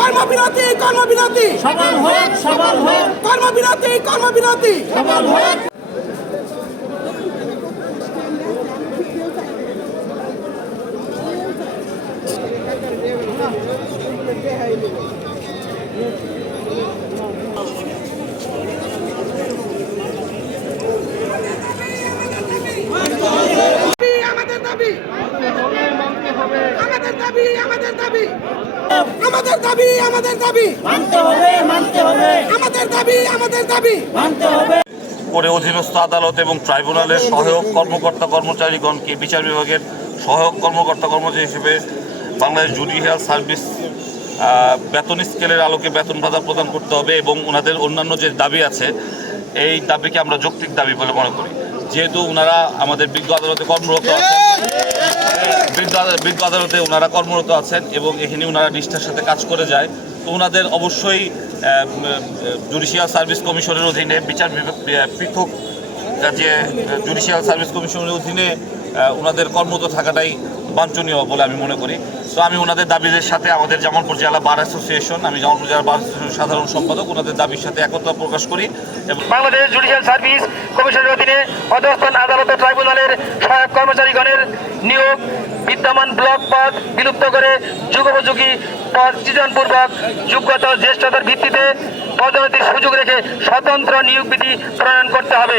কর্মবিরতি কর্মবিরতি সফল হোক কর্মবিরতি কর্মবিরতি সফল হোক। আমাদের দাবি আমাদের দাবি আমাদের দাবি আমাদের দাবি আমাদের দাবি মানতে হবে আমাদের দাবি আমাদের দাবি মানতে হবে। পরে অধীনস্থ আদালত এবং ট্রাইব্যুনালের সহায়ক কর্মকর্তা কর্মচারীগণকে বিচার বিভাগের সহায়ক কর্মকর্তা কর্মচারী হিসেবে বাংলাদেশ জুডিশিয়াল সার্ভিস বেতন স্কেলের আলোকে বেতন ভাতা প্রদান করতে হবে এবং ওনাদের অন্যান্য যে দাবি আছে এই দাবিকে আমরা যৌক্তিক দাবি বলে মনে করি। যেহেতু ওনারা আমাদের বিজ্ঞ আদালতে কর্মরত আছেন, বিজ্ঞ আদালতে ওনারা কর্মরত আছেন এবং এখানে ওনারা নিষ্ঠার সাথে কাজ করে যায়, তো ওনাদের অবশ্যই জুডিশিয়াল সার্ভিস কমিশনের অধীনে বিচার পৃথক যে জুডিশিয়াল সার্ভিস কমিশনের অধীনে ওনাদের কর্মরত থাকাটাই বাঞ্ছনীয় বলে আমি মনে করি। তো আমি ওনাদের দাবিদের সাথে আমাদের জামালপুর জেলা বার অ্যাসোসিয়েশন, আমি জামালপুর জেলা বার অ্যাসোসিয়েশনের সাধারণ সম্পাদক, ওনাদের দাবির সাথে একতা প্রকাশ করি। এবং বাংলাদেশ জুডিশিয়াল সার্ভিস কমিশনের অধীনে অধস্তন আদালত ও ট্রাইব্যুনালের সহায়ক কর্মচারীগণের নিয়োগ বিদ্যমান ব্লক পদ বিলুপ্ত করে যুগোপযোগী পদ সৃজনপূর্বক যোগ্যতা ও জ্যেষ্ঠতার ভিত্তিতে পদোন্নতির সুযোগ রেখে স্বতন্ত্র নিয়োগ বিধি প্রণয়ন করতে হবে।